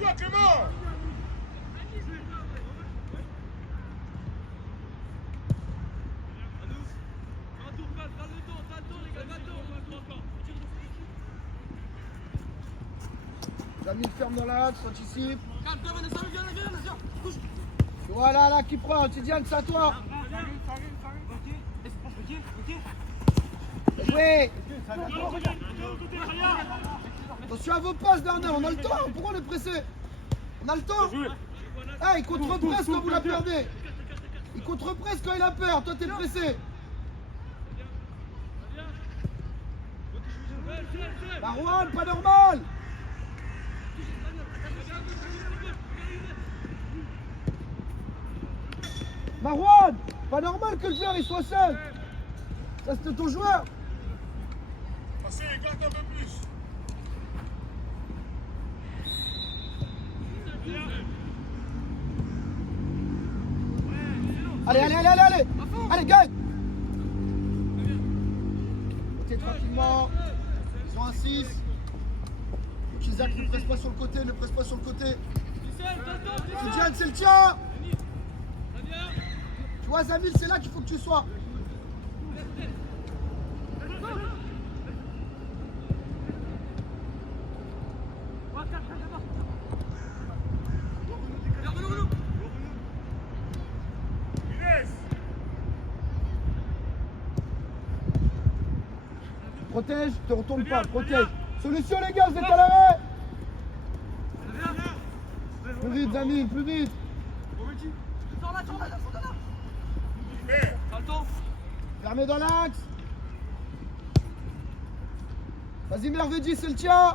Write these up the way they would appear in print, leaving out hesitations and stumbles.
toi, Clément. Jamil ferme dans l'axe, anticipe. Voilà, là, qui prend, Tidiane, c'est à toi. Oui. Attention à vos passes, Darnell, on a le temps. Pourquoi on est pressé? On a le temps. Ah, il contre-presse quand vous la perdez. Il contre-presse quand il a peur. Toi, t'es pressé. Marouane, pas normal. Marouane, pas normal que le joueur il soit seul. Ça c'était ton joueur. Passez, garde un peu plus. Allez, allez, allez, allez, allez. Allez, gagne. Ok, tranquillement. Ils sont à 6. Isaac ne presse pas sur le côté, ne presse pas sur le côté. Tidiane, c'est le tien. Tu vois, Zamil, c'est là qu'il faut que tu sois. Protège, te retourne pas, protège. Solution les gars, vous êtes à l'arrêt. Plus vite Zamil, plus vite. Fermez dans l'axe. Vas-y Mervedi, c'est le tien.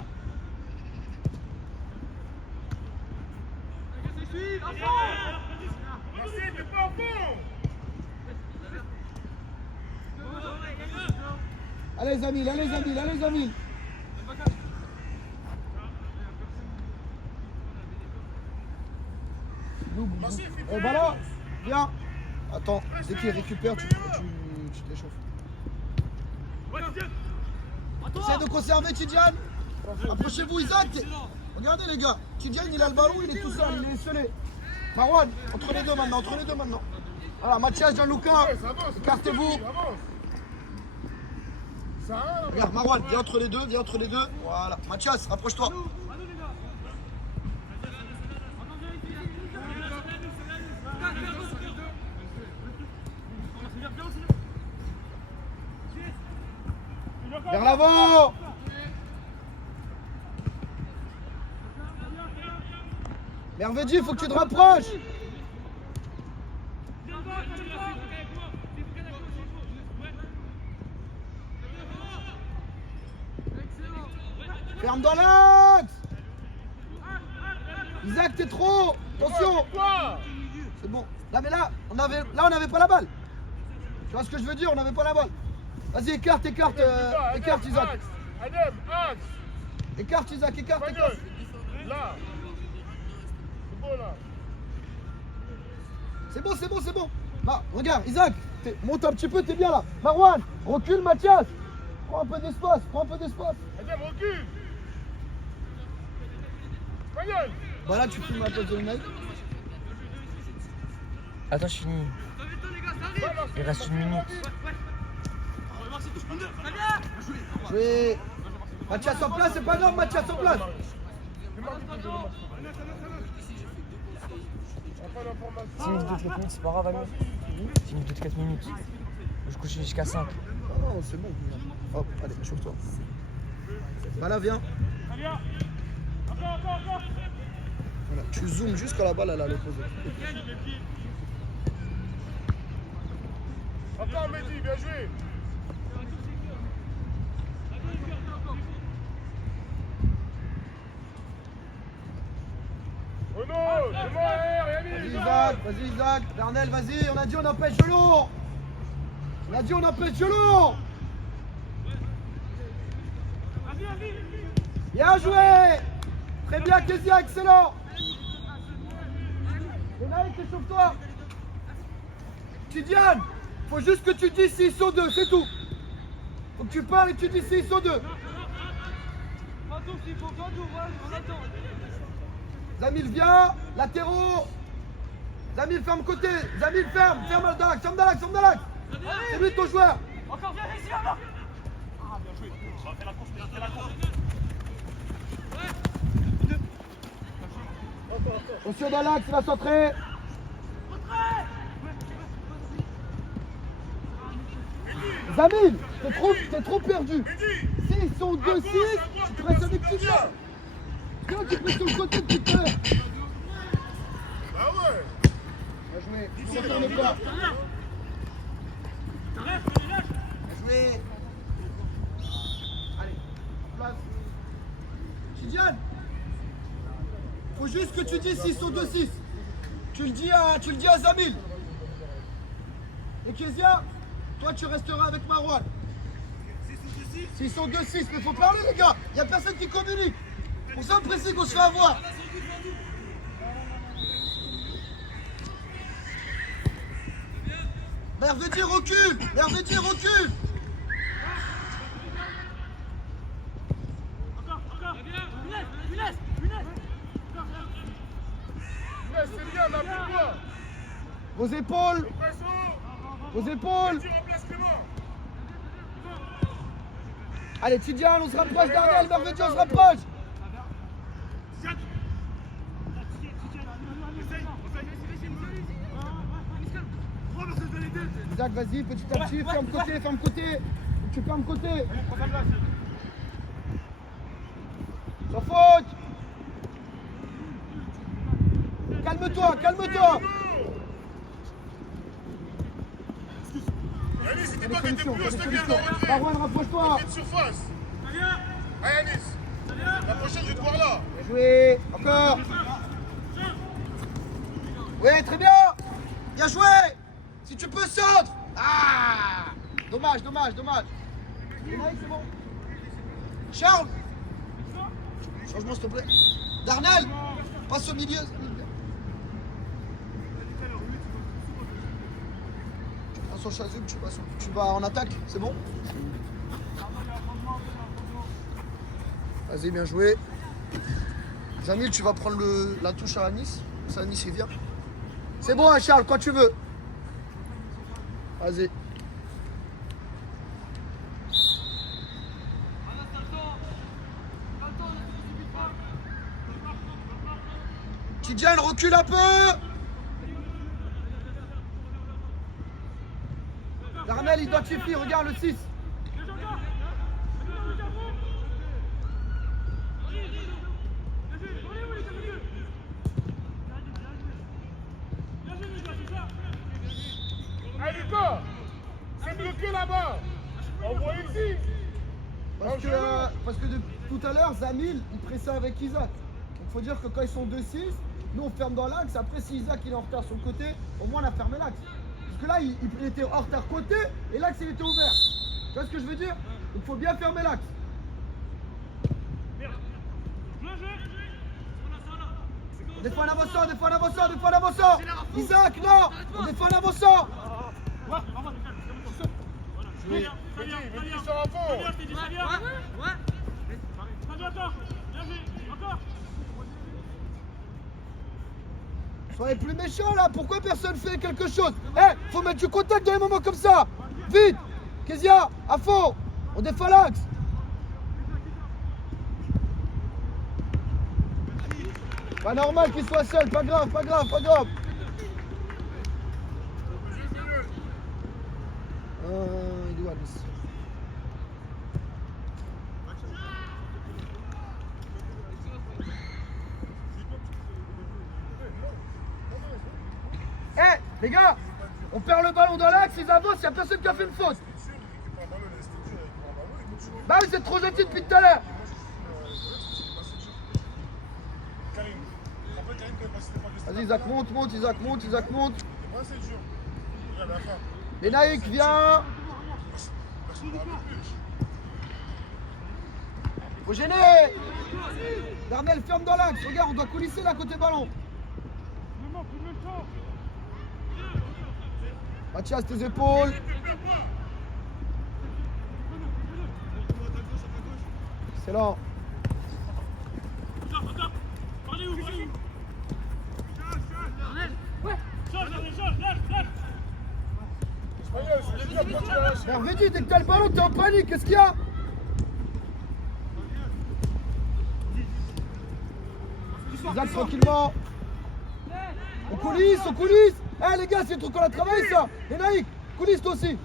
Allez Zamil, allez Zamil, allez Zamil. Oh bah là, viens. Attends, dès qu'il récupère, tu t'échauffes. Essaye de conserver Tidiane. Approchez-vous Isaac. Regardez les gars, Tidiane il a le ballon, il est tout seul, il est esselé. Marouane, entre les deux maintenant, entre les deux maintenant. Voilà, Mathias, Gianluca, écartez-vous. Regarde, Marouane, viens entre les deux, viens entre les deux. Voilà, Mathias, rapproche-toi. Vers l'avant. Mervedi, il faut que tu te rapproches. Ferme dans l'axe. Isaac, t'es trop. Attention. C'est bon. Là, mais là, on n'avait pas la balle. Tu vois ce que je veux dire? On n'avait pas la balle. Vas-y, écarte, écarte Isaac. Écarte Isaac, écarte. Là. C'est bon là. C'est bon. Bah, regarde, Isaac, monte un petit peu, t'es bien là. Marouane, recule Mathias. Prends un peu d'espace, Adem, recule. Espagnol. Bah là, tu filmes un peu de United. Attends, je finis. Il reste 1 minute. Jouez. Mathias en place, c'est pas grave, Mathias en place. 6 minutes de 4 minutes, c'est pas grave, Amir. 6 minutes de 4 minutes. Je couche jusqu'à 5. Non, c'est bon. Hop, allez, chauffe-toi. Bah là, viens. Voilà, tu zoomes jusqu'à la balle, elle a l'opposé. Encore Mehdi, bien joué. Renaud, c'est moi, Vas-y Isaac, Darnell, vas-y, on a dit on empêche de lourd. Bien joué. Très bien Kezia, excellent. Et là, échauffe-toi. Tidiane, faut juste que tu dis s'ils sont deux, c'est tout. Faut que tu parles et tu dis s'ils sont deux. Zamil, viens. Latéraux. Zamil, ferme côté. Zamil, ferme. Ferme dans l'axe. Ferme dans l'axe. Ferme dans l'axe. C'est lui ton joueur. Encore, viens ici, là. Ah, bien joué. On va faire la course, fais la course. Attention dans l'axe, il va centrer. Zamil, t'es trop perdu. S'ils sont 2-6, tu presses avec qui vient. Toi, tu presses sur le côté de tout à l'heure. Ah ouais. Bien joué. Ne retourne pas. Bien joué. Allez, en place. Chidiane, faut juste que tu dis s'ils sont 2-6. Tu le dis à Zamil. Et Kezia, toi tu resteras avec Marouane. S'ils sont 2-6, mais faut parler les gars. Il n'y a personne qui communique. Pour ça, on précise qu'on se fait avoir. Merveille, recule. Merveille, recule. C'est bien, mais appuie-toi. Vos épaules. Vos épaules. Tu remplaces Clément. Allez, Tidiane, on se rapproche d'Arnel. Merveille, on se rapproche. Isaac, vas-y, petit à petit, ferme côté, ferme côté. Tu fermes côté. Sans faute. Calme-toi, calme-toi. Yanis, c'était pas que t'es plus, je te viens dans le Marouane, rapproche-toi. de surface. Ah Yanis, la prochaine je vais te voir là. Bien joué. Encore. Oui, très bien. Bien joué. Si tu peux, centre. Ah. Dommage, dommage, dommage. C'est bon. Charles. Changement, s'il te plaît. Darnel. Passe au milieu. Attention, Chazub, tu vas en attaque. C'est bon. Vas-y, bien joué. Zamil, tu vas prendre la touche à Anis. Ça, Anis, il vient. C'est bon, hein, Charles, quand tu veux. Vas-y. Tidjane, recule un peu. Darnel, identifie, regarde le 6. Allez, Nico, c'est bloqué là-bas. Envoie ici. Parce que de tout à l'heure, Zamil, il pressait avec Isaac. Donc il faut dire que quand ils sont 2-6, nous on ferme dans l'axe. Après, si Isaac il est en retard sur le côté, au moins on a fermé l'axe. Parce que là, il était en retard côté et l'axe il était ouvert. Tu vois ce que je veux dire? Donc il faut bien fermer l'axe. On défend en avançant, on défend en avançant, on défend en avançant. Isaac, non. On défend en avançant. Vedi, sors à fond. Soyez plus méchants là, pourquoi personne fait quelque chose? Eh, faut mettre du contact dans les moments comme ça. Vite. Kezia, à fond. On défend l'axe. Pas normal qu'il soit seul, pas grave, pas grave, pas grave. Il doit aller. Eh, les gars, on perd le ballon dans l'axe, ils avancent, il n'y a personne qui a fait une faute. Bah oui, c'est trop gentil depuis tout à l'heure. Vas-y, Isaac monte, monte, Isaac monte, Isaac monte. Et Naïk, viens. Faut gêner. Darnel, ferme dans l'axe. Regarde, on doit coulisser là côté ballon. Mathias, tes épaules. Excellent. Merveille, dès que t'as le ballon, t'es en panique, qu'est-ce qu'il y a? Isaac, tranquillement. On coulisse, on coulisse. Eh les gars, c'est le truc qu'on a travaillé ça. Et Naïk, coulisse toi aussi.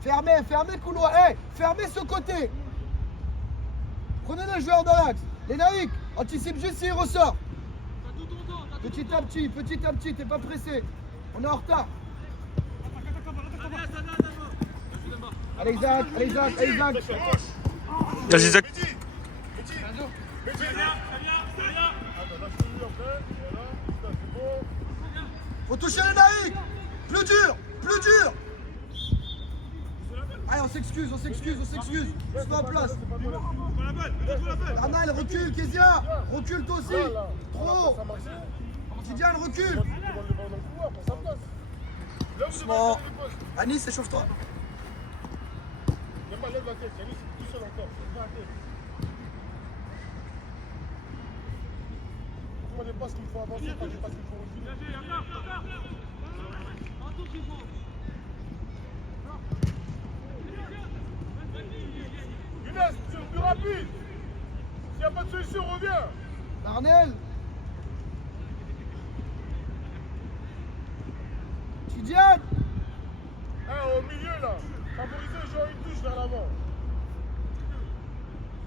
Fermez le couloir. Eh, fermez ce côté. Prenez le joueur dans l'axe. Les Naïk, anticipe juste s'il ressort. Petit à petit, t'es pas pressé. On est en retard. Allez Isaac. Vas-y, Zach. Faut toucher les Naïk. Plus dur. Allez, on s'excuse. On se met en place. Arnaël, recule, Kezia. Recule toi aussi. Trop. Tidiane, recule. Doucement. Anis, échauffe-toi. Lève la tête, Yanis, tout seul encore. Lève la tête. Quand il passe qu'il faut avancer, quand il passe qu'il faut reculer. Younes, tu es plus rapide. S'il n'y a pas de solution, reviens. Arnel. Tidiane. Au milieu là, favorisez genre une touche vers l'avant.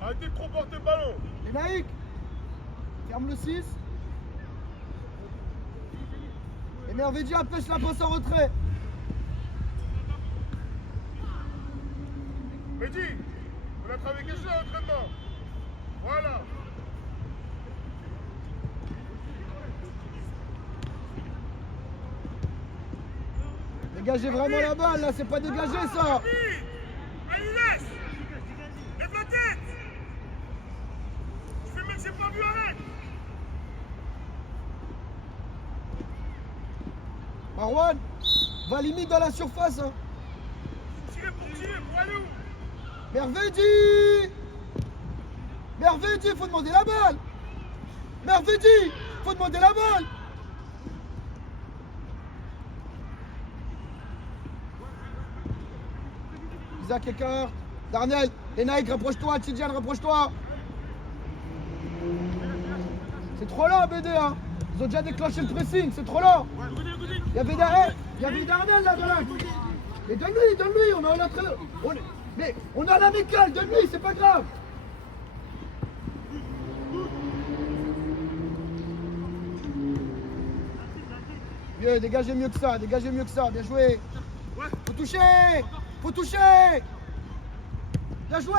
Arrêtez de trop porter le ballon. Et Naïk. Ferme le 6. Et Merveille empêche la passe en retrait. Mehdi, on a travaillé quelque chose à l'entraînement. Voilà. Dégagez vraiment la balle là, c'est pas dégagé ça. Allez, laisse. Lève la tête. Tu fais même c'est pas vu avec. Marwan, va limite dans la surface. Hein. Tirer, pour aller où? Merveille, faut demander la balle. Merveille, faut demander la balle. Isaac écart. Darnell, Enaïk, rapproche-toi. Tidiane, rapproche-toi. C'est trop lent, BD. Hein. Ils ont déjà déclenché le pressing, c'est trop lent. Il y avait Darnell là dans l'axe. Mais donne-lui, on a notre. Mais on a l'amical, donne-lui, c'est pas grave. Mieux, dégagez mieux que ça, bien joué. Faut toucher. Bien joué.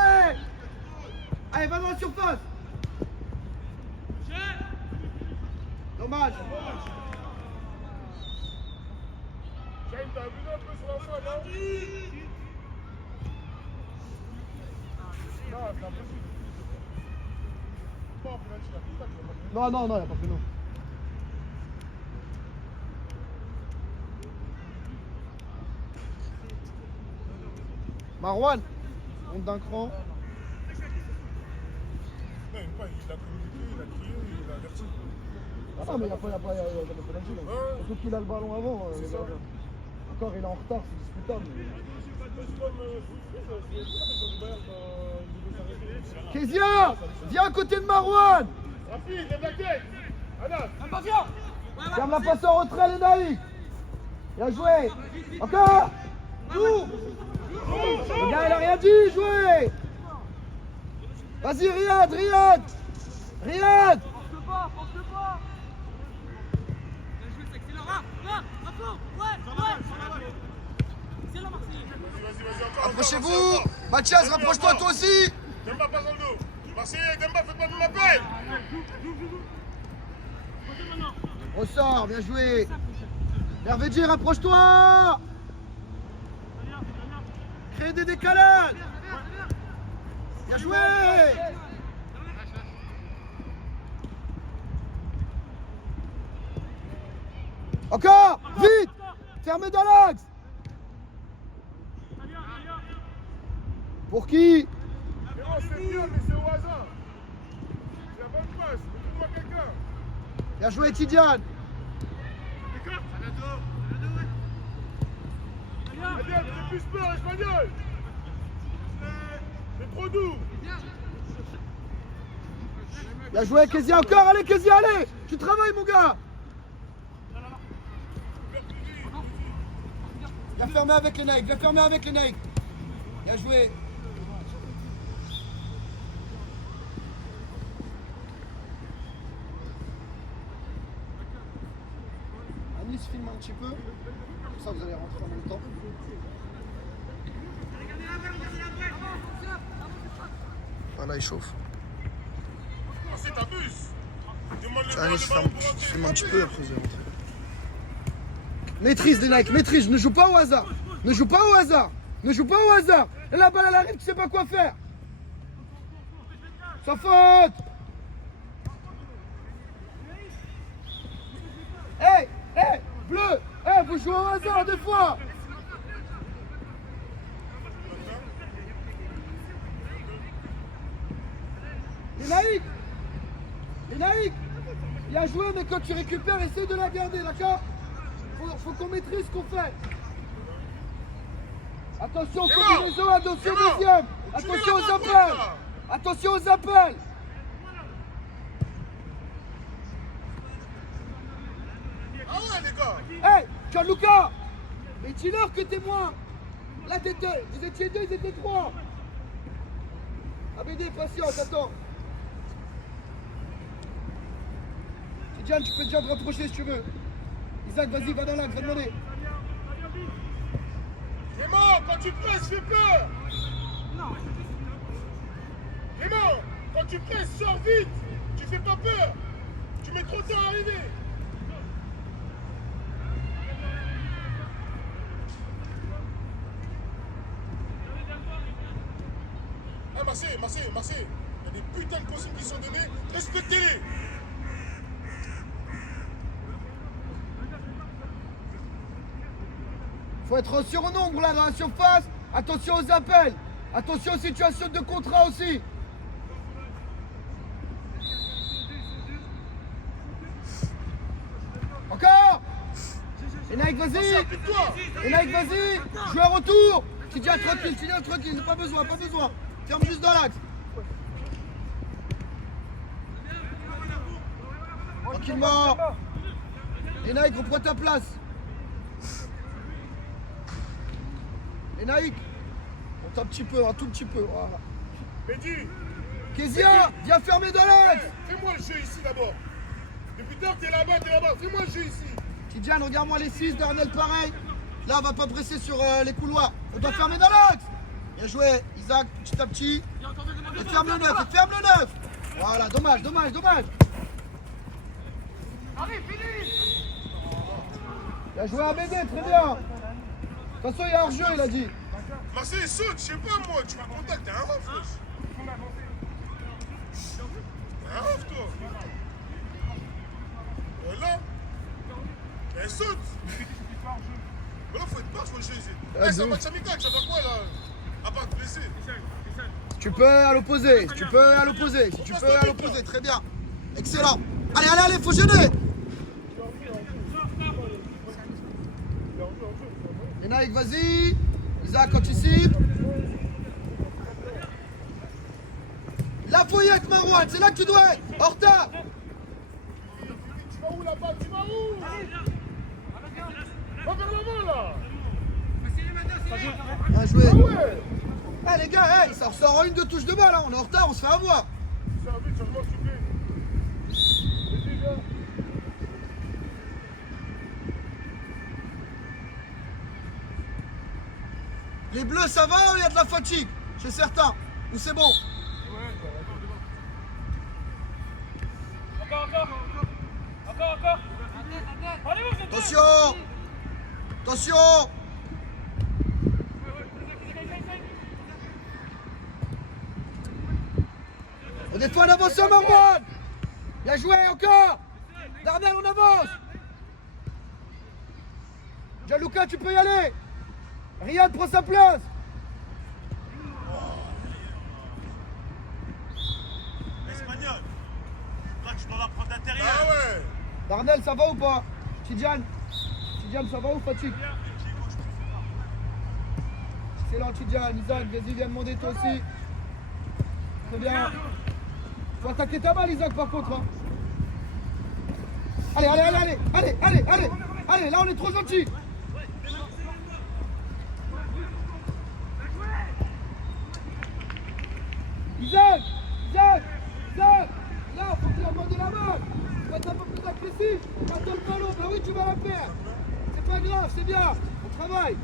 Allez, va dans la surface. Dommage. Jaime, t'as vu un peu sur la foi, non? Non, c'est impossible. Pas en penalty, là, c'est ça que tu vas pas. Non, il a pas fait non. Marwan, monte d'un cran. Non, il a communiqué, il a crié, il a averti. Ah non, mais il n'y a pas de penalty là. Surtout qu'il a le ballon avant. Les gars. Encore, il est en retard, c'est discutable. Kezia, viens à côté de Marwan. Rapide, lève la tête. Anas. Ferme la passe en retrait, les Naïcs. Bien joué. Encore. Tout. Le gars, il a rien dit, jouez. Vas-y, Riyad. Approchez-vous. Mathias, rapproche-toi toi aussi. Demba, passe dans le dos. Marseillais, Demba, fais pas de l'appel. Ressort, bien joué. Merveille, rapproche-toi. Crée des décalages. Bien joué. Encore. Vite. Fermez dans l'axe. Pour qui? C'est bien, mais c'est au hasard. C'est la bonne passe. Trouve-moi quelqu'un. Bien joué, Tidiane. Adèle, fais plus peur, Espagnol. C'est trop doux. Bien joué, Kezia, encore. Allez, Kezia, allez. Tu travailles, mon gars. Viens fermer avec les Nike, viens fermer avec les Nike. Bien joué. Anis filme un petit peu. Comme ça, vous allez rentrer en même temps. Voilà, il chauffe. Oh, c'est t'abuses. Demande le Anis ballon filme un petit peu, après je vais rentrer. Maîtrise les Nike, maîtrise, ne joue pas au hasard. Ne joue pas au hasard. Ne joue pas au hasard. Et la balle elle arrive, tu sais pas quoi faire. Sans faute. Hey, hey, bleu. Hey, vous jouez au hasard des fois. Les Naïcs. Les Naïcs. Bien joué, mais quand tu récupères, essaye de la garder, d'accord? Faut qu'on maîtrise ce qu'on fait. Attention aux combinaisons, attention au deuxième. Attention aux appels. Attention aux appels. Ah ouais, les gars. Hey, Gianluca. Mais dis-leur que t'es moins. Là, vous étiez deux, ils étaient trois. ABD, patience, attends. Tidjane, tu peux déjà te rapprocher si tu veux. Isaac, vas-y, va dans l'axe, va demander. Clément, quand tu presses, fais peur. Clément, quand tu presses, sors vite. Tu fais pas peur. Tu mets trop de temps à arriver. Ah, Marseille. Il y a des putains de consignes qui sont données. Respectez-les. Faut être sur nombre là dans la surface. Attention aux appels. Attention aux situations de contrat aussi. Encore. Enaïk, vas-y. Enaïk, vas-y. Joueur retour. Tidjane, tranquille. Pas besoin. Ferme juste dans l'axe. Tranquillement. Enaïk, reprends ta place. Enaïk, monte un petit peu, un tout petit peu. Voilà. Mehdi. Kezia, viens fermer dans l'axe. Fais-moi le jeu ici d'abord. Depuis tard, t'es là-bas. Fais-moi le jeu ici. Tidjane, regarde-moi les 6, Darnell pareil. Là, on va pas presser sur les couloirs. On doit fermer dans l'axe. Bien joué, Isaac, petit à petit. Et ferme le 9, Voilà, dommage. Bien joué à BD, très bien. De toute façon, il y a hors-jeu, il a dit. Marseille, saute, je sais pas moi, tu me contactes, t'es un ref, wesh. T'es un ref, toi. Voilà. Elle saute. Voilà, faut être barge, faut le jeu ici. C'est un match amical, ça va quoi, là? À part te blesser. Tu peux à l'opposé, très bien. Excellent. Allez, faut gêner. Enaïk, vas-y. Isaac, anticipe. La fouillette, Marouane, c'est là que tu dois être. En retard. Tu vas où là-bas? Tu vas où? Va vers l'avant, là. Bien joué. Ah ouais. Eh les gars, ça ressort en une de touche de balle, hein. On est en retard, on se fait avoir. Ça va vite, changement, tu fais. Vas-y, gars. Les bleus, ça va ou il y a de la fatigue? Chez certains. Ou c'est bon? Encore. Attention. On défend en avançant, Marwan. Bien joué, encore. Darnell, on avance. Gianluca, tu peux y aller. Riyad prend sa place. Espagnol. Là, tu dois la prendre d'intérieur. Ah ouais. Darnell, ça va ou pas? Tidjane, Tidjane, ça va ou fatigue? Excellent Tidjane, Isaac, vas-y, viens demander toi aussi. Très bien. Faut attaquer ta balle, Isaac, par contre. Hein. Allez, allez, allez, allez, allez, allez, allez, allez, là on est trop gentils. Isaac, Isaac, Isaac, là, faut que tu la demandes la balle. Tu vas être un peu plus agressif. Attends le ballon, bah oui, tu vas la perdre. C'est pas grave, c'est bien, on travaille.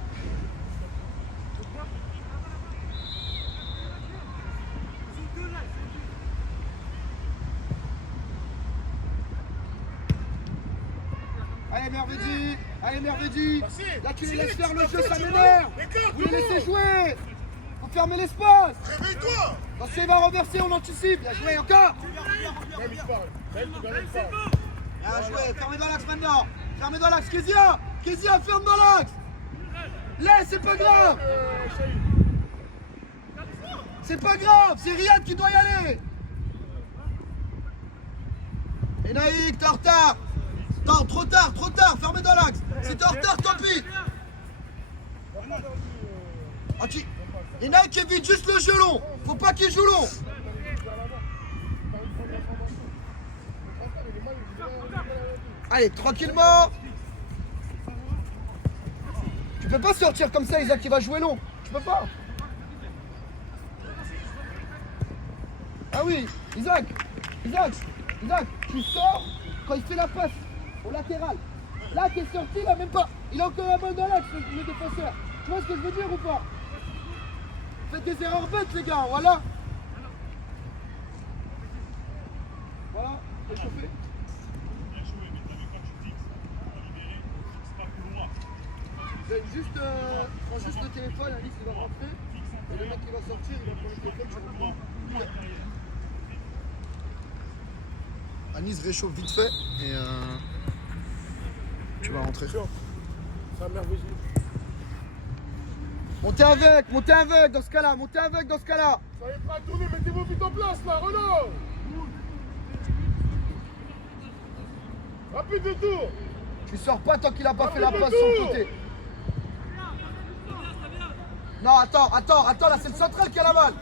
Allez Mervedi, là tu les laisses faire le jeu, ça m'énerve. Vous les laissez jouer. Faut fermer l'espace. Réveille-toi. Quand il va renverser, on anticipe. Bien joué encore. Bien joué, fermez dans l'axe maintenant. Fermez dans l'axe, Kezia. Kezia, ferme dans l'axe. Laisse, c'est pas grave. C'est pas grave, c'est Riyad qui doit y aller. Et Naïk, t'es en retard. Non, trop tard, fermez dans l'axe. Si t'es en retard, tant pis. Et Naïk qui évite juste le jeu long. Faut pas qu'il joue long. Allez, tranquillement. Tu peux pas sortir comme ça, Isaac, qui va jouer long. Tu peux pas. Ah oui, Isaac, tu sors quand il fait la passe au latéral. Là, t'es sorti, il a même pas. Il a encore la main dans l'axe, le défenseur. Tu vois ce que je veux dire ou pas? Faites des erreurs bêtes, les gars, voilà. Voilà, c'est chauffé. Prends juste le téléphone, Alice il va rentrer, et le mec qui va sortir, il va prendre le téléphone, tu reprends. Anis réchauffe vite fait, et tu vas rentrer. Ça merveilleux. Montez avec dans ce cas-là, Soyez pas tourner, mettez-vous vite en place là, Renaud. Rapide de tour. Tu sors pas tant qu'il a pas fait la passe sur le côté. Non, attends, là c'est le central qui a la balle.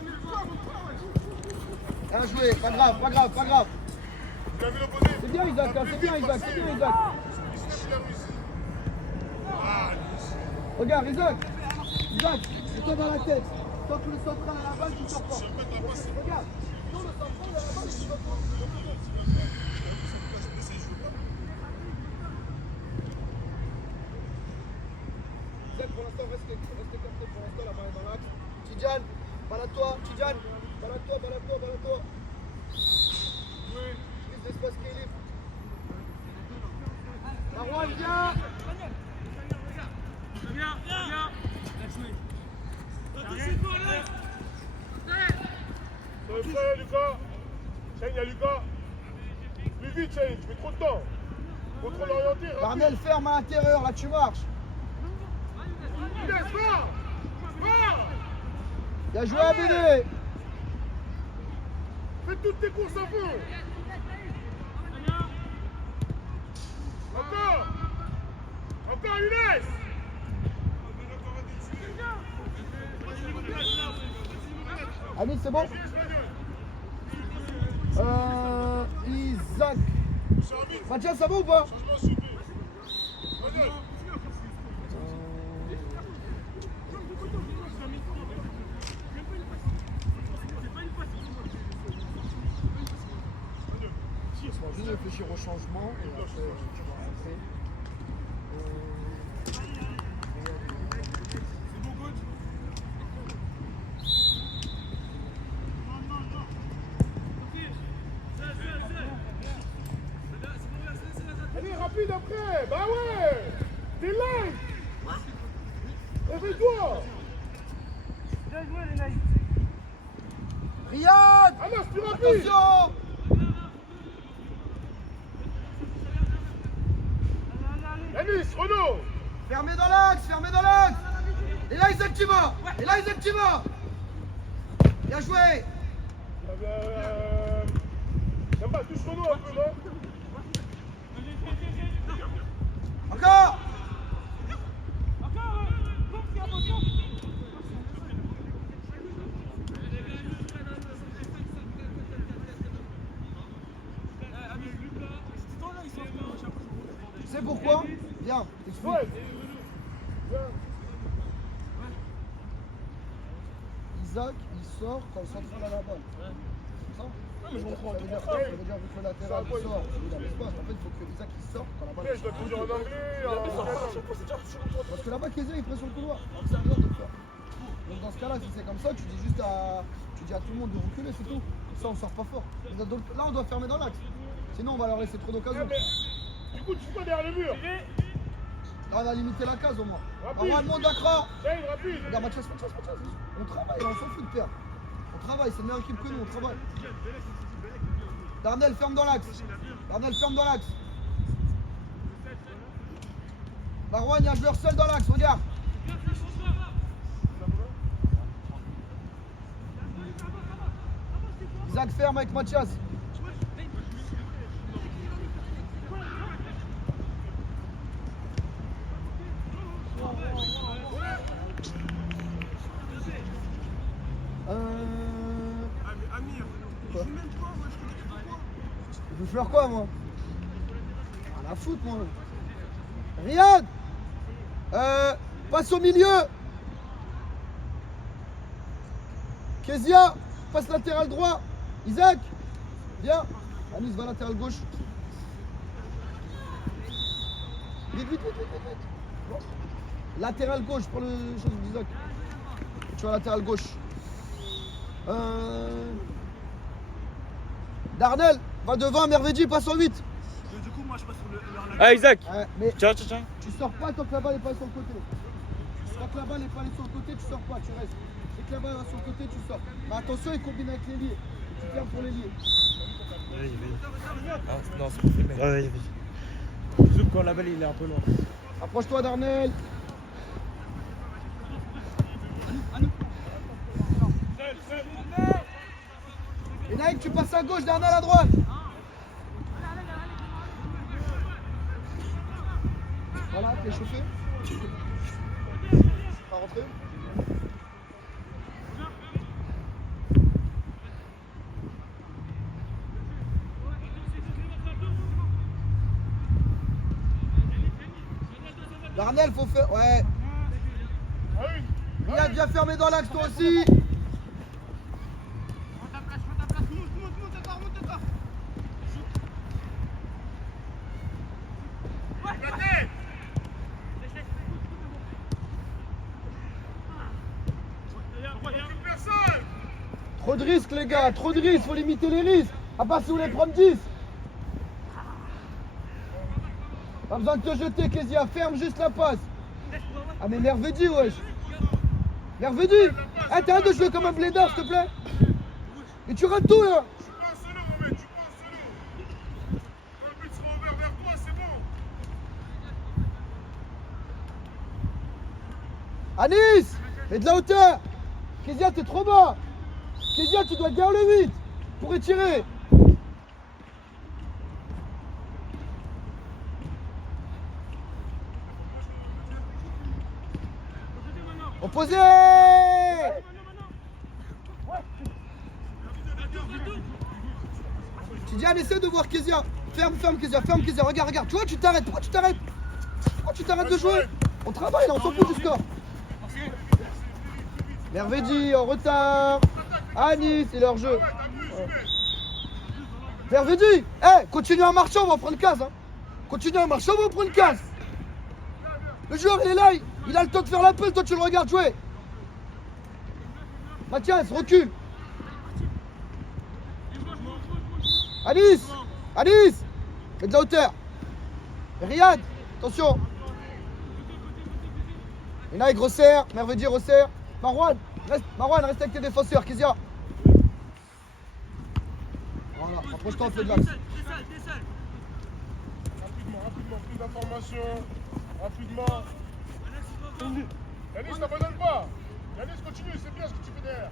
Bien joué, pas grave. Vous l'avez l'opposé. C'est bien Isaac, c'est bien Isaac. Regarde Isaac, c'est toi dans la tête. Tant que le central a la balle, tu sors pas. Regarde, non, le central a la balle, tu sors pas. Pour l'instant, reste capté. Pour l'instant, la balle est dans l'axe. Tidjane, balade-toi. Prise d'espace qui est libre. Marwan, viens. Soyez prêts, Lucas. Shane, il y a Lucas. Plus vite, Shane, tu mets trop de temps. Contrôle orienté, rapide. Darnell, ferme à l'intérieur, là tu marches. Laisse, va. Bien joué à BD. Fais toutes tes courses à fond. Encore, Younes. Anis, c'est bon? Isaac. Mathias, ça va ou pas? Changement subi. Juste réfléchir au changement et après tu vas rentrer. Allez, rapide après. Bah ouais. T'es là. Réveille-toi. Bien joué les naïfs. Riyad! Anas, plus rapide. Attention! Yanis, Renaud. Fermez dans l'axe! Et là, Isaac, tu vas! Bien joué! J'aime pas, touche Renaud un peu, non? Encore! Tu sais pourquoi? Viens, explique. Isaac, il sort quand le central a la balle. C'est ça? mais je comprends. Ça veut dire que le latéral il sort, il a l'espace. En fait, il faut que Isaac il sorte quand la balle Mais je dois te dire en anglais. Parce que là-bas, Kézia il presse sur le couloir. Donc c'est à toi de le faire. Donc dans ce cas-là, si c'est comme ça, tu dis juste à tout le monde de reculer, c'est tout. Comme ça, on sort pas fort. Donc, là, on doit fermer dans l'axe. Sinon, on va leur laisser trop d'occasions. Du coup, tu fais quoi derrière le mur? Là, on a limité la case au moins. Rapide. Arwan, monte Dakra. Tiens, rapide. Regarde, Mathias. On travaille, on s'en fout de perdre. On travaille, c'est une meilleure équipe que nous, on travaille. Darnell, ferme dans l'axe. Marwan, il y a un joueur seul dans l'axe, regarde. Isaac ferme avec Mathias. Quoi? Je veux faire quoi moi? À la foot moi. Riyad, passe au milieu. Kézia, passe latéral droit. Isaac, viens. Anis va latéral gauche. Vite. Bon. Latéral gauche, prends le chose d'Isaac. Tu vas latéral gauche. Darnell, va devant, Mervedi, passe en 8. Du coup, moi je passe sur le. Ah, Isaac. Mais Tiens. tu sors pas tant que la balle n'est pas sur le côté. Tant que la balle n'est pas sur le côté, tu sors pas, tu restes. Dès que la balle est sur le côté, tu sors. Mais attention, il combine avec les liés. Tu fermes pour les liés. Ah, non, c'est pas filmé. Ouais, vas-y. Zoom quand la balle il est un peu loin. Approche-toi, Darnell. Et Naïk, tu passes à gauche, Darnell à droite. Voilà, t'es chauffé. Pas rentrer. Darnell, faut faire. Ouais. Il a déjà fermé dans l'axe, toi aussi. Trop de risques les gars, trop de risques, faut limiter les risques. À part si vous voulez prendre 10. Pas besoin de te jeter, Kézia, ferme juste la passe. Ah mais Mervedi, wesh. Mervedi, t'es un de jouer comme un blédard, s'il te plaît. Et tu rates tout là. Tu passes solo, Mohamed, tu passes solo. Quand le but sera ouvert vers toi, c'est bon. Anis, mets de la hauteur. Kézia, t'es trop bas. Kézia, tu dois garder le 8 pour étirer. Opposé. Tidiane, essaie de voir Kézia. Ferme Kézia, regarde. Tu vois, tu t'arrêtes. Pourquoi tu t'arrêtes de jouer? On travaille là, on s'en fout du score. Mervedi en retard. Anis, c'est leur jeu. Mervedi, continue à marcher, on va prendre 15. Continue à marcher, on va prendre 15. Le joueur, il est là, il a le temps de faire l'appel, toi tu le regardes jouer. Mathias, recule. Anis, mets de la hauteur. Riyad, attention. Inaï, resserre, Mervedi, resserre. Marwan, reste avec tes défenseurs, Kézia. Voilà, approche-toi, on fait de l'axe. Rapidement, plus d'informations. Rapidement. Yanis, t'abandonne pas. Yanis, continue, c'est bien ce que tu fais derrière.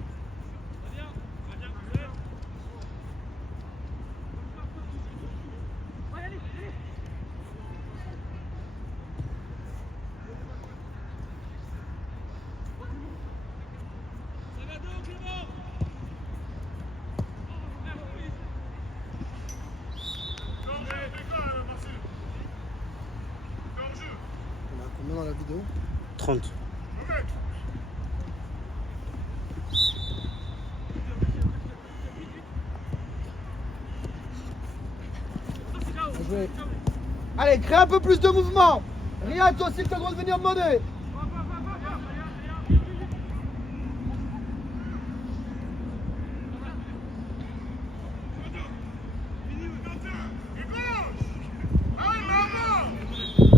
De où? 30. Bien joué. Allez, crée un peu plus de mouvement. Riyad, toi aussi, tu as le droit de venir demander.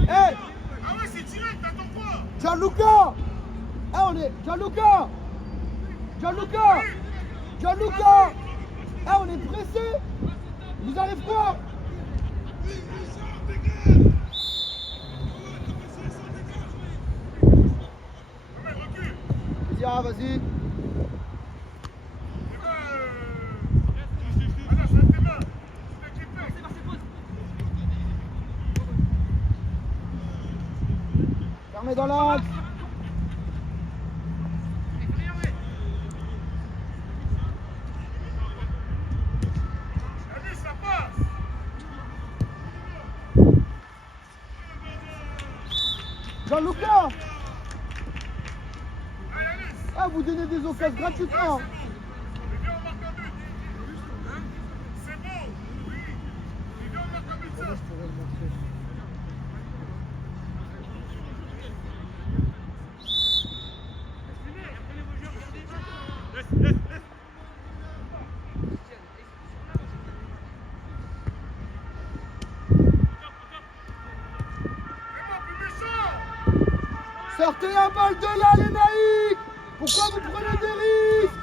Hey, Ah ouais, c'est direct, t'attends quoi? Gianluca! Ah, on est. Gianluca! Gianluca! Gianluca! Ah, on est pressé! Vous arrivez quoi? Vas-y, ah, vas-y. Fermé dans l'axe. Gianluca! Ah, vous donnez des occasions gratuitement. C'est bon. Oui. Et viens, on marque un but, ça. Je pourrais le montrer. Sortez la balle de là, les naïfs! Pourquoi vous prenez des risques?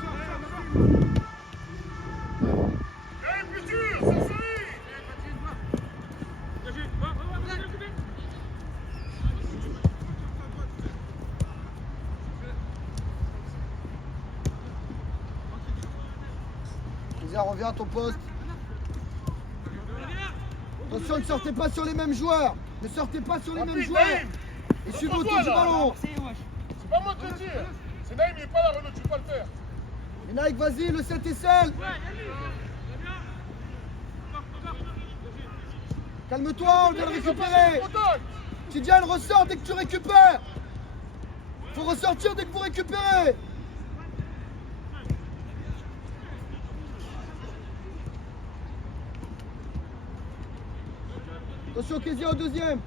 Eh, futur, c'est ça. Lisa, reviens à ton poste. Attention, ne sortez pas sur les mêmes joueurs. Ne sortez pas sur les mêmes joueurs. Et suivez autour du ballon. C'est pas moi qui le dis. C'est Naïm, il est pas là, Renaud, tu peux pas le faire. Et Nike, vas-y, le 7 est seul. Calme-toi, on vient de récupérer. Tidjane, ressort dès que tu récupères. Faut ressortir dès que vous récupérez. Attention, Kézia au deuxième.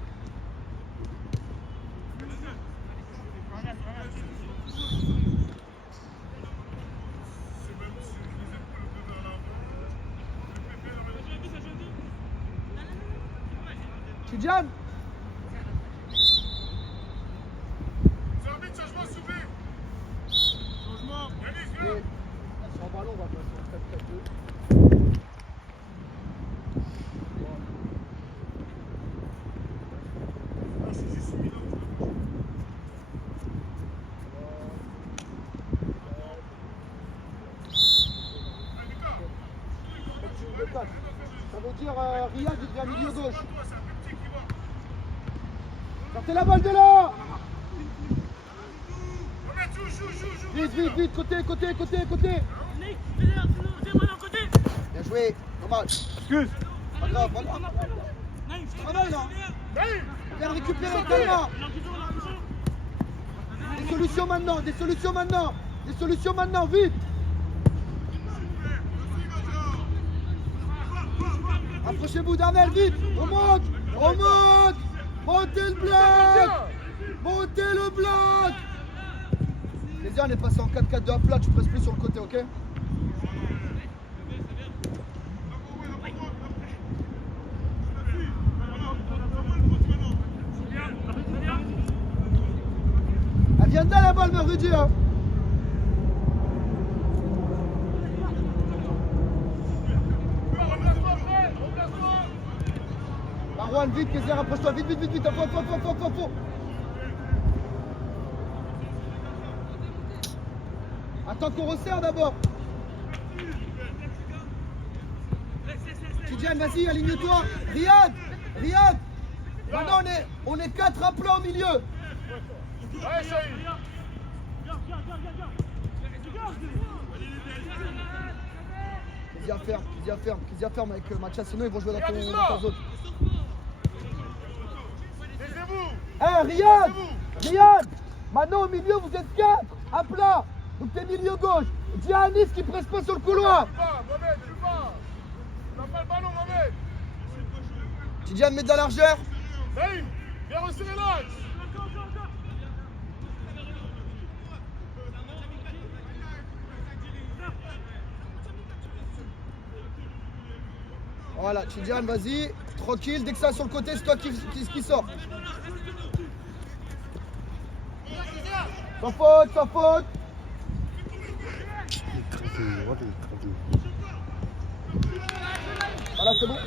Tidjane. C'est un but, changement, s'il vous plaît. Changement. Yanis, viens. Sans ballon, on va passer en 4-4-2. Ça veut dire Riyad il devient milieu gauche. Sortez la balle de là. Vite, vite, vite, côté. Bien joué, dommage. Excuse. Pas grave, pas grave. Travail là. Viens le récupérer, Kalma. Des solutions maintenant, vite. Approchez-vous d'Arnel, vite. On monte. Montez le bloc. Les gars, on est passé en 4-4-2 à plat, tu presses plus sur le côté, ok? Elle vient de là la balle, Mervedi, hein. Marwan, vite, Kézia, rapproche-toi, vite, faut. Attends qu'on resserre d'abord. Tidjane, vas-y, aligne-toi. Riyad. Maintenant, on est 4 à plat au milieu. Ouais, ça y est. Kézia ferme avec Mathias, sinon ils vont jouer dans ta zone. Taisez-vous. Riyad, Riyad, maintenant au milieu vous êtes 4, à plat. Donc t'es milieu gauche. Dis à Anis qui presse pas sur le couloir. Mohamed, tu vas. T'as pas le ballon, Mohamed. Tidjane met de la largeur. Naïm, viens resserrer l'axe. Voilà, Tidjane, vas-y. Tranquille, dès que ça sur le côté, c'est toi qui sort. Sans faute, sans faute. Voilà, c'est bon.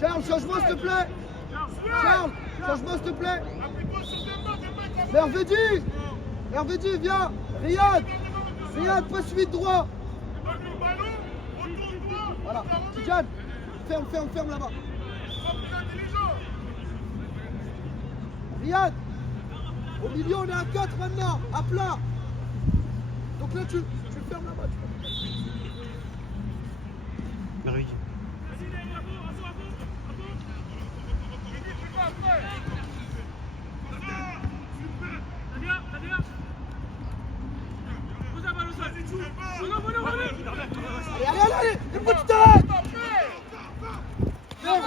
Charles, changement s'il te plaît. Charles, changement s'il te plaît. Hervé dit, viens. Riyad, passe 8 droit. Voilà, Tidjane, ferme là-bas. Riyad, au milieu on est à 4 maintenant, à plat. Donc là tu fermes là-bas. Merveille. Allez, une petite tête. Ferme.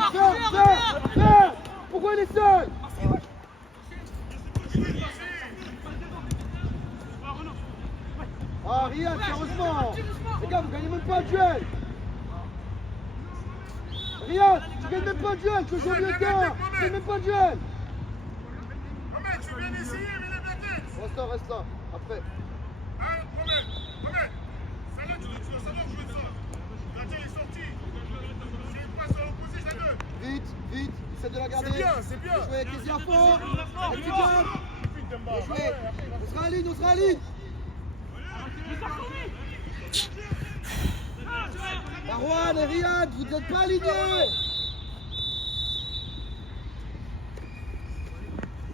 Pourquoi il est seul? Ah, Riyad, sérieusement. Les gars, vous gagnez même pas un duel. Riyad, tu gagnes même pas un duel. Tu joues au milieu de terrain. Tu gagnes même pas un duel. Mohamed, tu viens d'essayer, mais il est bien tête. Reste là. Après. Hein, Mohamed. Ça là, tu dois savoir jouer de ça. Le gardien est sorti. Si il passe à l'opposé, je la donne. Vite. Essaie de la garder. C'est bien. Jouer avec les infos. Avec Tidjane. Bien joué. On sera à ligne. Marwan et Riyad, vous n'êtes pas alignés.